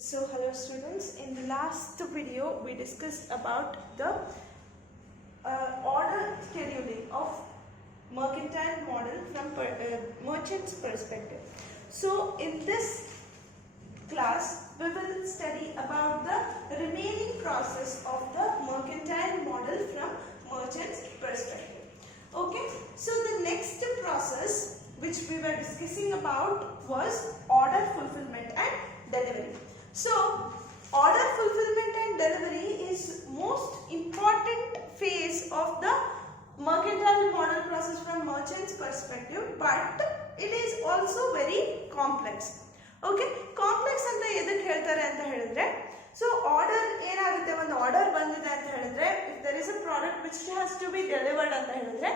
So hello students, in the last video we discussed about the order scheduling of mercantile model from merchant's perspective. So in this class we will study about the remaining process of the mercantile model from merchant's perspective. Okay, so the next process which we were discussing about was order fulfillment and delivery. So order fulfillment and delivery is most important phase of the mercantile model process from merchant's perspective, but it is also very complex. Okay, complex anta edಕ್ಕೆ ಹೇಳ್ತಾರೆ ಅಂತ ಹೇಳಿದ್ರೆ, so order ಏನಾಗುತ್ತೆ, ಒಂದು order ಬಂದಿದೆ ಅಂತ ಹೇಳಿದ್ರೆ, if there is a product which has to be delivered ಅಂತ ಹೇಳಿದ್ರೆ,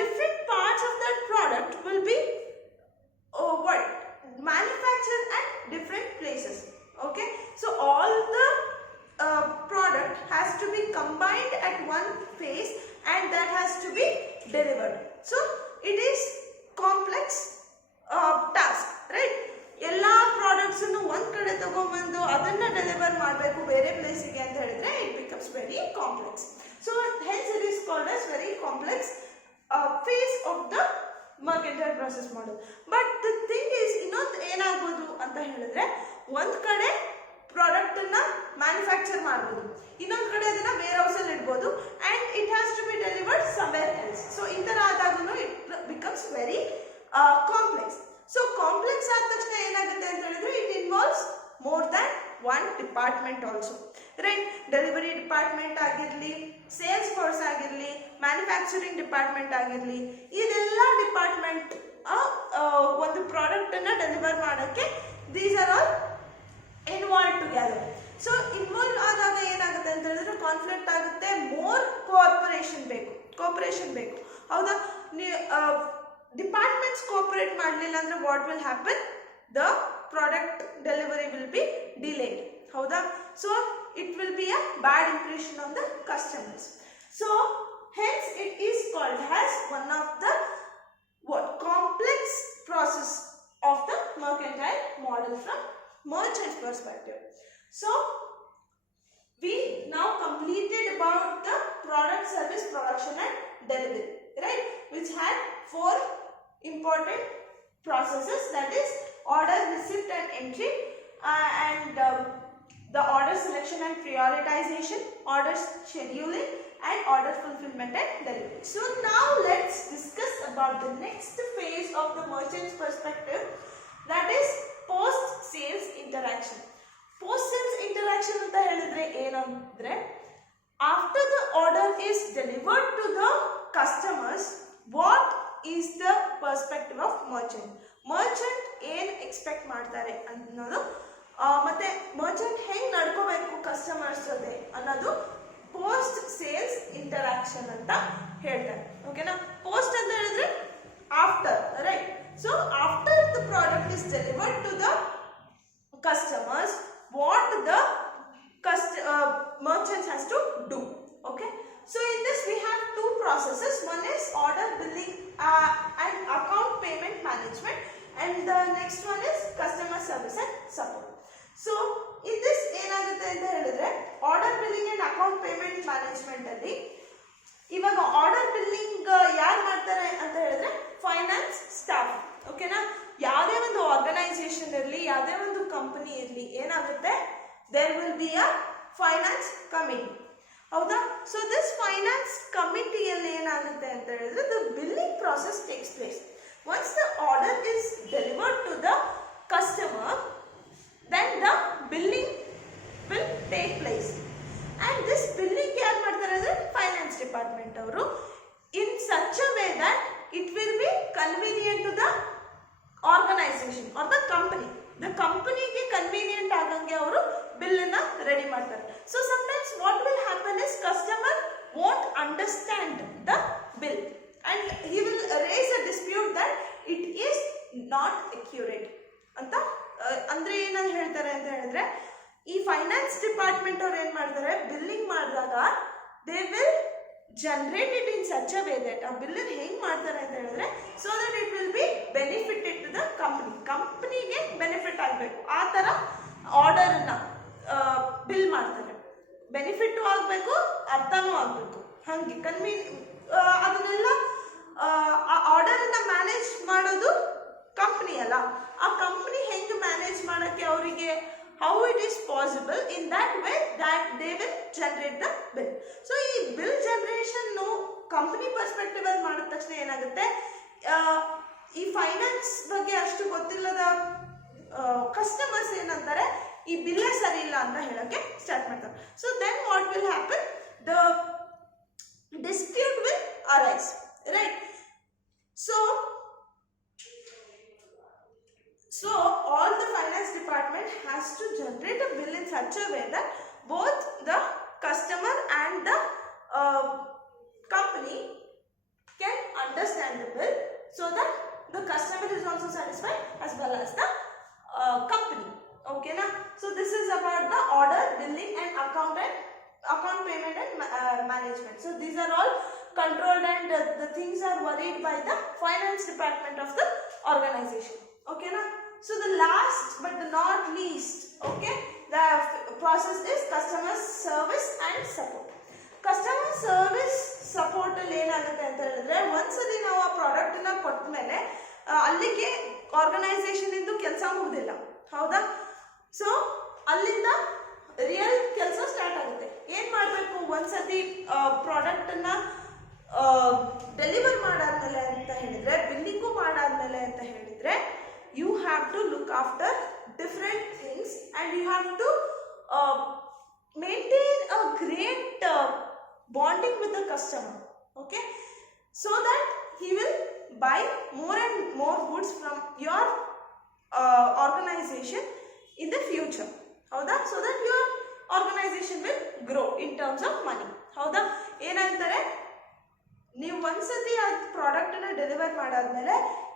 different parts of that product will be manufactured at different places. Okay, so all the product has to be combined at one phase and that has to be delivered. So it is complex task, right? ಎಲ್ಲ products ಅನ್ನು ಒಂದ್ ಕಡೆ ತಗೊಂಡ್ಬಂದು ಅದನ್ನ deliver ಮಾಡಬೇಕು ಬೇರೆ ಪ್ಲೇಸಿಗೆ ಅಂತ ಹೇಳಿದ್ರೆ it becomes very complex. So hence it is called as very complex phase of the mercantile process model. But the thing is, ಇನ್ನೊಂದು ಏನಾಗಬಹುದು ಅಂತ ಹೇಳಿದ್ರೆ, ಒಂದ್ ಕಡೆ ಪ್ರಾಡಕ್ಟ್ ಅನ್ನ ಮ್ಯಾನುಫ್ಯಾಕ್ಚರ್ ಮಾಡಬಹುದು, ಇನ್ನೊಂದು ಕಡೆ ಅದನ್ನ ವೇರ್ ಹೌಸ್ ಅಲ್ಲಿ ಇಡಬಹುದು and it has to be delivered somewhere else. So ಈ ತರ ಆದಾಗನು it becomes very complex. So complex ಆದ ತಕ್ಷಣ ಏನಾಗುತ್ತೆ ಅಂತ ಹೇಳಿದ್ರೆ, it involves more than one department also, right? Delivery department ಆಗಿರಲಿ, ಸೇಲ್ಸ್ ಫೋರ್ಸ್ ಆಗಿರಲಿ, ಮ್ಯಾನುಫ್ಯಾಕ್ಚರಿಂಗ್ ಡಿಪಾರ್ಟ್ಮೆಂಟ್ ಆಗಿರಲಿ, ಇದೆಲ್ಲ ಡಿಪಾರ್ಟ್ಮೆಂಟ್ ಒಂದು ಪ್ರಾಡಕ್ಟ್ ಅನ್ನ ಡೆಲಿವರ್ ಮಾಡಕ್ಕೆ these are all involved together. So involve ಆದಾಗ ಏನಾಗುತ್ತೆ ಅಂತ ಹೇಳಿದ್ರೆ ಕಾನ್ಫ್ಲಿಕ್ಟ್ ಆಗುತ್ತೆ, ಮೋರ್ ಕೋಆಪರೇಷನ್ ಬೇಕು ಹೌದಾ? ಡಿಪಾರ್ಟ್ಮೆಂಟ್ಸ್ ಕೋಆಪರೇಟ್ ಮಾಡಲಿಲ್ಲ ಅಂದ್ರೆ what will happen, the product delivery will be delayed ಹೌದಾ? So it will be a bad impression on the customers. So hence it is called as one of the complex process of the mercantile model from merchant's perspective. So we now completed about the product, service, production and delivery, right, which had four important processes, that is order, receipt and entry, and the order selection and prioritization, order scheduling and order fulfillment and delivery. So now let's discuss about the next phase of the merchant's perspective, that is post sales interaction. Post sales interaction anta helidre ಏನು ಅಂದ್ರೆ, after the order is delivered to the customers, what is the perspective of merchant ಏನು expect ಮಾಡ್ತಾರೆ ಅನ್ನೋದು, ಮತ್ತೆ ಮರ್ಚೆಂಟ್ ಹೆಂಗ್ ನಡ್ಕೋಬೇಕು customers ಜೊತೆ ಅನ್ನೋದು post sales interaction ಅಂತ ಹೇಳ್ತಾರೆ. ಓಕೆನಾ? ಪೋಸ್ಟ್ ಅಂತ ಹೇಳಿದ್ರೆ after, right? So after the product is delivered to the customers, what the merchants has to do. Okay, so in this we have two processes. One is order billing and account payment management, and the next one is customer service and support. So in this ಏನಾಗುತ್ತೆ ಅಂತ ಹೇಳಿದ್ರೆ, order billing and account payment management ಅಲ್ಲಿ ಇವಾಗ order billing ಯಾರು ಮಾಡ್ತಾರೆ ಅಂತ ಹೇಳಿದ್ರೆ finance staff. ಓಕೆನಾ? ಯಾವುದೇ ಒಂದು ಆರ್ಗನೈಸೇಷನ್ ಇರಲಿ, ಯಾವುದೇ ಒಂದು ಕಂಪನಿ ಇರಲಿ, ಏನಾಗುತ್ತೆ, there will be a finance committee ಹೌದಾ? ಸೊ ದಿಸ್ ಫೈನಾನ್ಸ್ ಕಮಿಟಿಯಲ್ಲಿ ಏನಾಗುತ್ತೆ ಅಂತ ಹೇಳಿದ್ರೆ, the billing process takes place. Once the order is delivered to the customer, then the billing will take place, and this billing ಯಾರು ಮಾಡ್ತಾರೆ ಅಂದ್ರೆ finance department ಅವರು, in such a way that it will be convenient to the organization or the company. The company ಗೆ convenient ಆಗಂಗೆ ಅವರು bill ಅನ್ನ ready ಮಾಡ್ತಾರೆ. So sometimes what will happen is customer won't understand the bill and he will raise a dispute that it is not accurate ಅಂತ. ಅಂದ್ರೆ ಏನಂತ ಹೇಳ್ತಾರೆ ಅಂತ ಹೇಳಿದ್ರೆ, ಈ ಫೈನಾನ್ಸ್ ಡಿಪಾರ್ಟ್ಮೆಂಟ್ ಅವ್ರು ಏನ್ ಮಾಡ್ತಾರೆ, ಬಿಲ್ಲಿಂಗ್ ಮಾಡಿದಾಗ they will generate it in such a way that, ಆ ಬಿಲ್ ಹೆಂಗ್ ಮಾಡ್ತಾರೆ ಅಂತ ಹೇಳಿದ್ರೆ, so that it will be benefited to the ಕಂಪನಿಗೆ ಬೆನಿಫಿಟ್ ಆಗಬೇಕು, ಆ ತರ ಆರ್ಡರ್ನ ಬಿಲ್ ಮಾಡ್ತಾರೆ. ಬೆನಿಫಿಟ್ ಆಗಬೇಕು, ಅರ್ಥನೂ ಆಗಬೇಕು, ಹಾಗೆ ಅದನ್ನೆಲ್ಲ ಆ ಆರ್ಡರನ್ನು ಮ್ಯಾನೇಜ್ ಮಾಡೋದು ಕಂಪ್ನಿ ಅಲ್ಲ. ಆ ಕಂಪ್ನಿ ಹೆಂಗೆ ಮ್ಯಾನೇಜ್ ಮಾಡೋಕ್ಕೆ ಅವರಿಗೆ how it is possible, in that way that they will generate the bill. So ಈ ಬಿಲ್ ಜನರೇಷನ್ ಕಂಪನಿ ಪರ್ಸ್ಪೆಕ್ಟಿವ್ ಅಲ್ಲಿ ಮಾಡಿದ ತಕ್ಷಣ ಏನಾಗುತ್ತೆ, ಈ ಫೈನಾನ್ಸ್ ಬಗ್ಗೆ ಅಷ್ಟು ಗೊತ್ತಿಲ್ಲದ ಕಸ್ಟಮರ್ಸ್ ಏನಂತಾರೆ, ಈ ಬಿಲ್ಲೇ ಸರಿ ಇಲ್ಲ ಅಂತ ಹೇಳಕ್ಕೆ ಸ್ಟಾರ್ಟ್ ಮಾಡ್ತಾರೆ. So then what will happen, the dispute will arise, right? So all the finance department has to generate a bill in such a way that both the customer and the company can understand the bill, so that the customer is also satisfied as well as the company. Okay na? So this is about the order, billing and account payment and management. So these are all controlled and the things are worried by the finance department of the organization. Okay na? So the last but not least, okay, the process is customer service and support. Customer service support ಅಲ್ಲಿ ಏನಾಗುತ್ತೆ ಅಂತ ಹೇಳಿದ್ರೆ, ಒಂದ್ಸತಿ ನಾವು ಆ product ನ ಕೊಟ್ಟ ಮೇಲೆ ಅಲ್ಲಿಗೆ ಆರ್ಗನೈಸೇಷನ್ ಇಂದು ಕೆಲಸ ಮುಗ್ದಿಲ್ಲ, ಹೌದಾ? ಸೊ ಅಲ್ಲಿಂದ ರಿಯಲ್ ಕೆಲಸ ಸ್ಟಾರ್ಟ್ ಆಗುತ್ತೆ. ಏನ್ ಮಾಡಬೇಕು, ಒಂದ್ಸತಿ ಪ್ರಾಡಕ್ಟ್ ಅನ್ನ ಡೆಲಿವರ್ ಮಾಡಾದ್ಮೇಲೆ ಅಂತ ಹೇಳಿದ್ರೆ, ಬಿಲ್ಲಿಂಗು ಮಾಡಾದ್ಮೇಲೆ ಅಂತ ಹೇಳಿದ್ರೆ, you have to look after different things and you have to maintain a great bonding with the customer, okay, so that he will buy more and more goods from your organization in the future, howda? So that your organization will grow in terms of money, howda? ಏನಂತಾರೆ, ನೀವು ಒಂದ್ಸತಿ ಆ product ಅನ್ನ deliver ಮಾಡಾದ್ಮೇಲೆ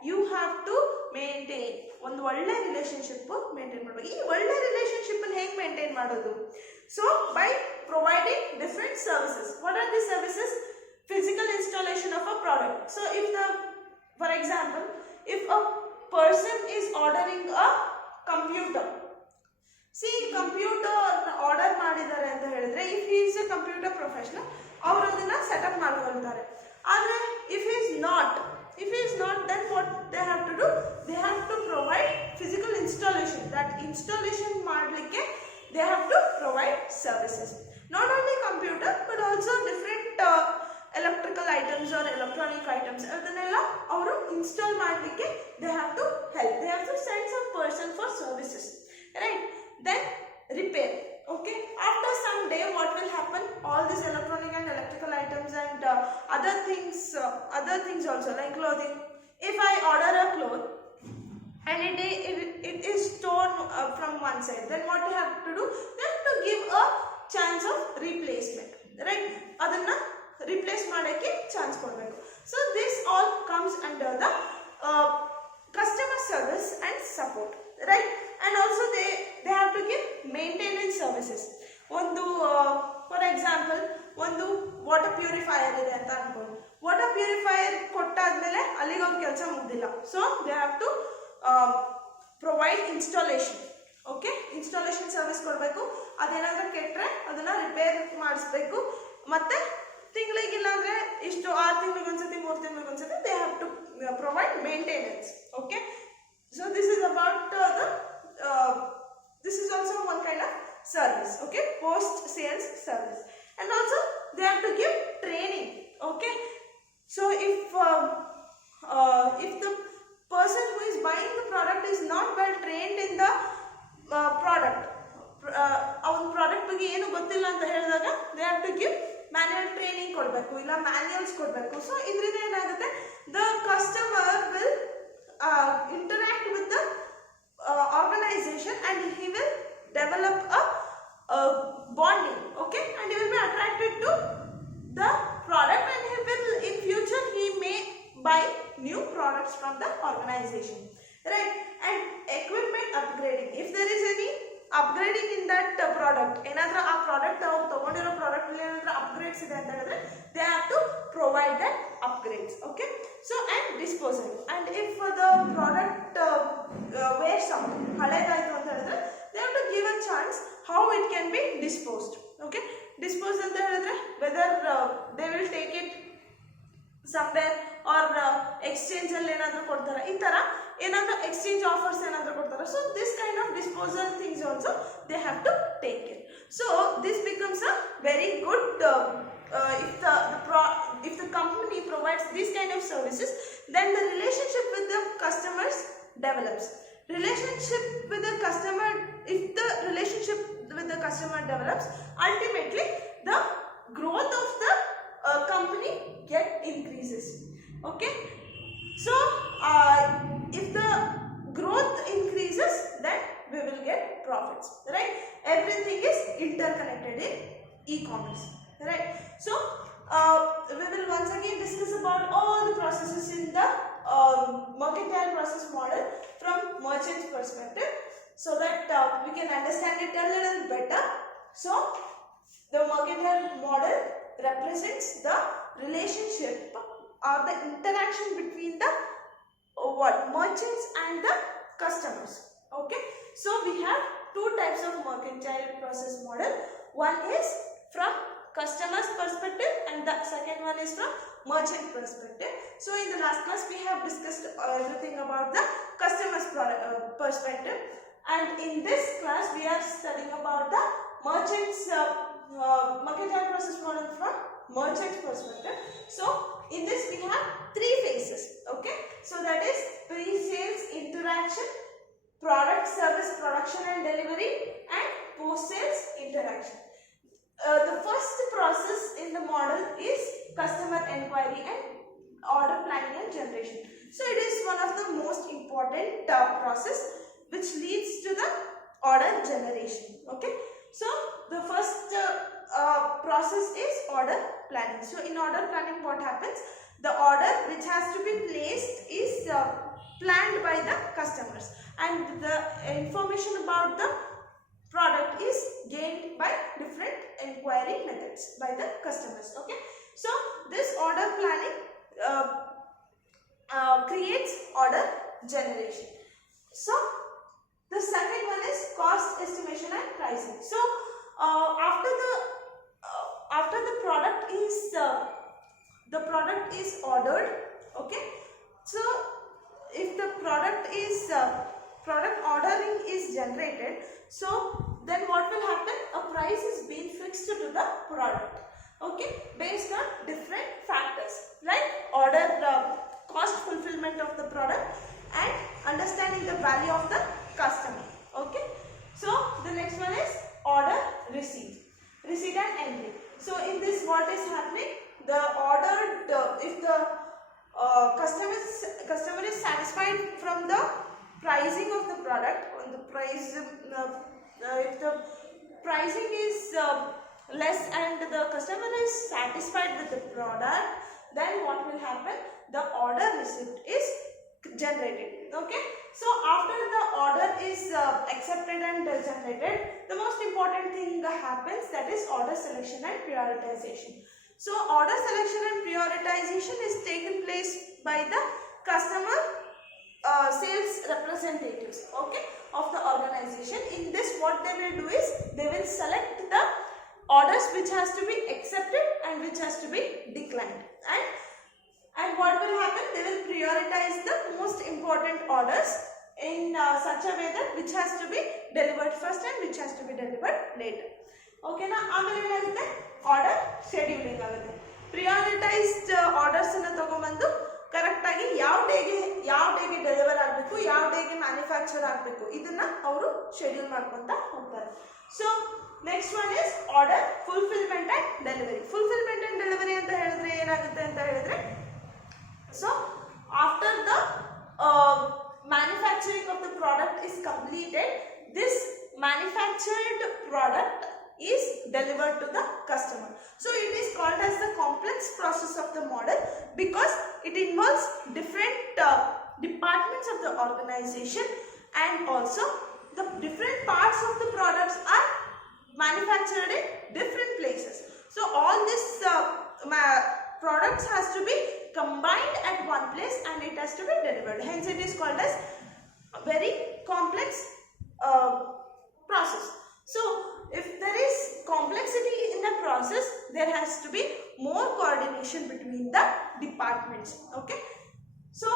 you have to maintain ಒಂದು ಒಳ್ಳೆ relationship maintain ಮಾಡಬೇಕು. ಈ ಒಳ್ಳೆ ರಿಲೇಶನ್ಶಿಪ್ ಅನ್ನು ಹೇಗೆ ಮೇಂಟೈನ್ ಮಾಡೋದು? So by providing different services. What are the services? Physical installation of a product. So for example, if a person is ordering a computer, computer order ಮಾಡಿದ್ದಾರೆ ಅಂತ ಹೇಳಿದ್ರೆ, if he is A computer professional, ಅವರು ಅದನ್ನ setup ಮಾಡ್ಕೊಳ್ತಾರೆ. ಆದರೆ if is not, then what they have to do? They have to provide physical installation. That installation ಮಾಡಲಿಕ್ಕೆ they have to provide services. Not only computer but also different electrical items or electronic items. ಅದನ್ನೆಲ್ಲ ಅವರು install ಮಾಡಲಿಕ್ಕೆ they have to help. They have to send some person for services, right? Then repair. Okay, after some day what will happen, all these electronic and electrical items and other things also, like clothing, if I order a cloth and it is torn from one side, then what they have to do, they have to give a chance of replacement, right? adanna replace madake chance kodbeku. So this all comes under the customer service and support, right? And also they have to give maintenance services. ಒಂದು for example, ಒಂದು water purifier ಇದೆ ಅಂತ ಅನ್ಕೊಂಡು, water purifier ಕೊಟ್ಟಾದ್ಮೇಲೆ ಅಲ್ಲಿಗೆ ಅವ್ರ ಕೆಲಸ ಮುಗ್ದಿಲ್ಲ. So they have to provide installation. Okay, installation service ಕೊಡಬೇಕು. ಅದೇನಾದ್ರೂ ಕೆಟ್ಟರೆ ಅದನ್ನ ರಿಪೇರ್ ಮಾಡಿಸ್ಬೇಕು. ಮತ್ತೆ ತಿಂಗಳಿಗಿಲ್ಲ ಅಂದ್ರೆ ಇಷ್ಟು 6 ತಿಂಗಳಿಗೊಂದ್ಸತಿ 3 ತಿಂಗಳಿಗೊಂದ್ಸತಿ they have to provide maintenance. Okay, so this is about this is also one kind of service, okay, post sales service. And also they have to give training. Okay, so if the person who is buying the product is not well trained in the product, ಅವನ product ಬಗ್ಗೆ ಏನು ಗೊತ್ತಿಲ್ಲ ಅಂತ ಹೇಳಿದಾಗ they have to give manual training ಕೊಡಬೇಕು, ಇಲ್ಲ manuals ಕೊಡಬೇಕು. So ಇದರಿಂದ ಏನಾಗುತ್ತೆ, the customer will interact with the organization and he will develop a bonding, okay, and he will be attracted to the product and he will in future he may buy new products from the organization, right? And equipment upgrading, if there is any upgrading in that product, ಏನಾದರೂ ಆ product ಅವ್ರು ತಗೊಂಡಿರೋ product ಏನಾದರೂ upgrades ಇದೆ ಅಂತ ಹೇಳಿದ್ರೆ they have to provide that upgrades. Okay, so and disposal, and if the product wears out, ಹಳೇದಾಯ್ತು ಅಂತ ಹೇಳಿದ್ರೆ they have to give a they will take it somewhere or exchange ಅಲ್ಲಿ ಏನಾದರೂ ಕೊಡ್ತಾರೆ, ಈ ತರ ಏನಾದರೂ exchange offers ಏನಾದರೂ ಕೊಡ್ತಾರೆ. So this kind of disposal things also they have to take it. So this becomes a very good if the company provides these kind of services, then the relationship with the customers develops. Relationship with the customer, if the relationship with the customer develops, ultimately the growth of the company increases. Okay, so if the growth increases, then we will get profits, right? Everything is interconnected in e-commerce, right? So we will once again discuss about all the processes in the mercantile process model from merchant's perspective, so that we can understand it a little better. So the mercantile model represents the relationship or the interaction between the merchants and the customers. Okay, so we have two types of mercantile process model. One is from customer's perspective and the second one is from merchant perspective. So in the last class we have discussed everything about the customer's perspective, and in this class we are studying about the merchant's mercantile process model from merchant's perspective. So in this we have three phases. Okay, so that is pre-sales interaction, product service production and delivery, and post-sales interaction. The first process in the model is customer enquiry and order planning and generation. So it is one of the most important process which leads to the order generation. Okay, so the first process is order planning. So in order planning, what happens? The order which has to be placed is planned by the customers, and the information about the product is gained by different inquiry methods by the customers. Okay, so this order planning creates order generation. So the second one is cost estimation and pricing. So after the product is ordered, okay, so if the product ordering is generated, so then what will happen? A price is being fixed to the product, okay, based on different factors like order cost fulfillment of the product and understanding the value of the customer. Okay, so the next one is order receipt and entry. So in this, what is happening? The ordered if the customer is satisfied from the pricing of the product, on the price if the pricing is less and the customer is satisfied with the product, then what will happen? The order receipt is generated. Okay, so after the order is accepted and generated, the most important thing happens, that is order selection and prioritization. So order selection and prioritization is taken place by the customer sales representatives, okay, of the organization. In this, what they will do is they will select the orders which has to be accepted and which has to be declined, and what will happen? They will prioritize the most important orders in such a way that which has to be delivered first and which has to be delivered later. Okay na, ಆಮೇಲೆ ಏನಾಗುತ್ತೆ? Order scheduling ಆಗುತ್ತೆ. ಪ್ರಿಯಾರಿಟೈಸ್ಡ್ orders ಅನ್ನು ತಗೊಂಡ್ಬಂದು correct ಆಗಿ ಯಾವ ಡೇಗೆ deliver ಆಗಬೇಕು, ಯಾವ ಡೇಗೆ ಮ್ಯಾನುಫ್ಯಾಕ್ಚರ್ ಆಗಬೇಕು, ಇದನ್ನ ಅವರು ಶೆಡ್ಯೂಲ್ ಮಾಡ್ಕೊಂತ ಹೋಗ್ತಾರೆ. So next one is order fulfilment and delivery. Fulfilment and delivery ಅಂತ ಹೇಳಿದ್ರೆ ಏನಾಗುತ್ತೆ ಅಂತ ಹೇಳಿದ್ರೆ, so after the manufacturing of the product is completed, this manufactured product is delivered to the customer. So it is called as the complex process of the model because it involves different departments of the organization, and also the different parts of the products are manufactured in different places. So all this products has to be combined at one place and it has to be delivered. Hence it is called as a very complex process. So if there is complexity in the process, there has to be departments. Okay, so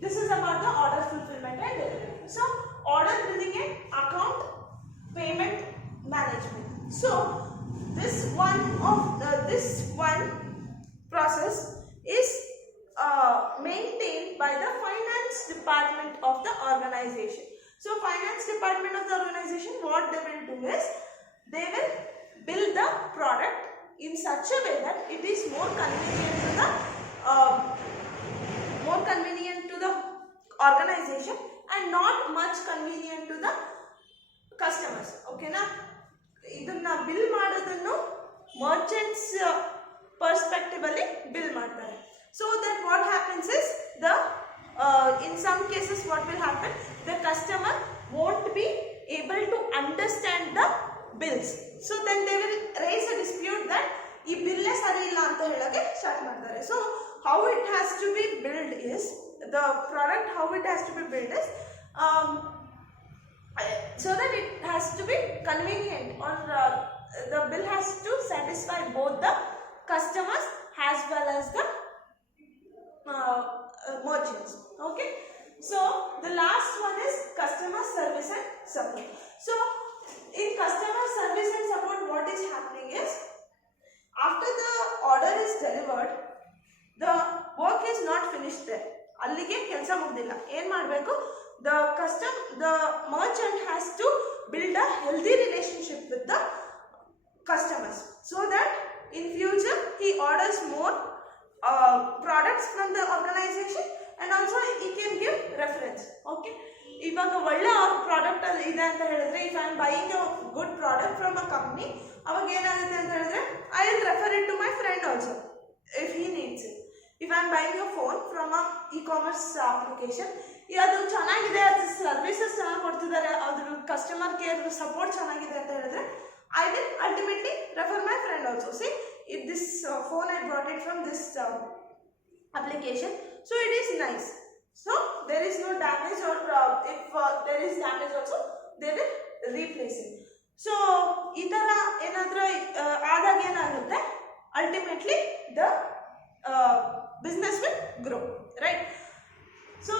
this is about the order fulfillment and delivery. So order billing and account payment management. So this one process is maintained by the finance department of the organization. So finance department of the organization, what they will do is they will bill the product in such a way that it is more convenient to the organization and not much convenient to the customers. Okay na, ಇದನ್ನ bill ಮಾಡೋದನ್ನು merchants perspective ಅಲ್ಲಿ bill ಮಾಡ್ತಾರೆ. So that what happens is in some cases what will happen, the customer won't be able to understand the bills. So then they will raise a dispute that ಈ bill ಸರಿ ಇಲ್ಲ ಅಂತ ಹೇಳೋಕೆ start ಮಾಡ್ತಾರೆ. So how it has to be billed is, the product how it has to be billed is so that it has to be convenient, or the bill has to satisfy both the customers as well as the merchants. Okay, so the last one is customer service and support. So in customer service and support, what is happening is, after the order is delivered, the work is not finished there. ಅಲ್ಲಿಗೆ ಕೆಲಸ ಮುಗ್ದಿಲ್ಲ. ಏನು ಮಾಡಬೇಕು, the merchant has to build a healthy relationship with the customers, so that in future he orders more products from the organization, and also he can give reference. Okay, ಇವಾಗ ಒಳ್ಳೆ product ಇದೆ ಅಂತ ಹೇಳಿದ್ರೆ, if I am buying a good product from a company, ಅವಾಗ ಏನಾಗುತ್ತೆ ಅಂತ ಹೇಳಿದ್ರೆ, I will refer it to my friend also if he needs it. If I am buying a phone from a e-commerce application, ಅದು ಚೆನ್ನಾಗಿದೆ, ಅದು services ಚೆನ್ನಾಗಿ ಕೊಡ್ತಿದ್ದಾರೆ, ಅದ್ರ ಕಸ್ಟಮರ್ ಕೇರ್ ಸಪೋರ್ಟ್ ಚೆನ್ನಾಗಿದೆ ಅಂತ ಹೇಳಿದ್ರೆ, I will ultimately refer my friend also. See, if this phone I brought it from this application, so it is nice, so there is no damage, or if there is damage also they will replace it. So ಈ ತರ ಏನಾದರೂ ಆದಾಗ ಏನಾಗುತ್ತೆ, ultimately the business will grow, right? So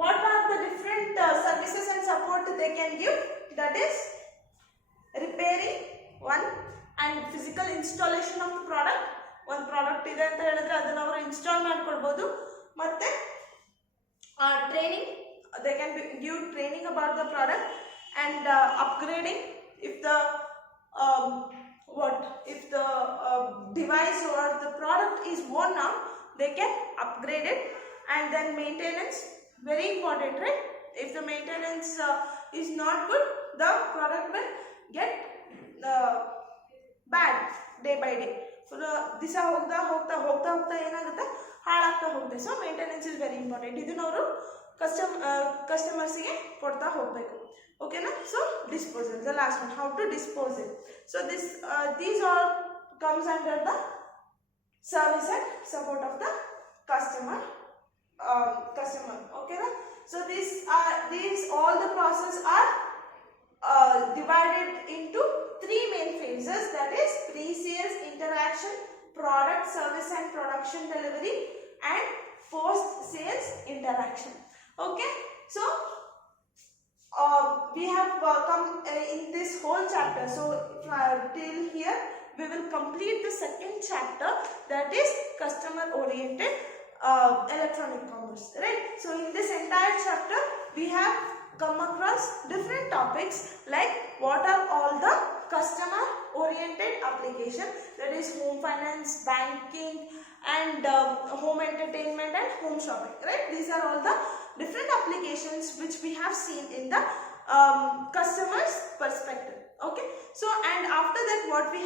what are the different services and support they can give? That is repairing one, and physical installation of the product. ಒಂದು product ಇದೆ ಅಂತ ಹೇಳಿದ್ರೆ ಅದನ್ನ ಅವರು ಇನ್ಸ್ಟಾಲ್ ಮಾಡ್ಕೊಳ್ಬೋದು. ಮತ್ತೆ training, they can give training about the product, and upgrading if the device or the product is worn out, they can upgrade it. And then maintenance, very important, right? If the maintenance is not good, the product will get bad day by day. So ದಿವಸ ಹೋಗ್ತಾ ಏನಾಗುತ್ತೆ, ಹಾಳಾಗ್ತಾ ಹೋಗುತ್ತೆ. So maintenance is very important. ಇದನ್ನ ಅವರು ಕಸ್ಟಮರ್ಸಿಗೆ ಕೊಡ್ತಾ ಹೋಗಬೇಕು. ಓಕೆನಾ? So disposal, the last one, how to dispose it. So these all comes under the service and support of the customer. Okay na? So these all the process are divided into three main phases, that is pre-sales, interaction, product, service and production delivery, and post-sales interaction. Okay, so we have come in this whole chapter. So till here we will complete the second chapter, that is customer oriented electronic commerce, right? So in this entire chapter we have come across different topics, like what are all the customer oriented application, that is home finance, banking, and home entertainment and home shopping, right? These are all the different applications which we have seen in the customer's perspective. Okay, so and after that what we have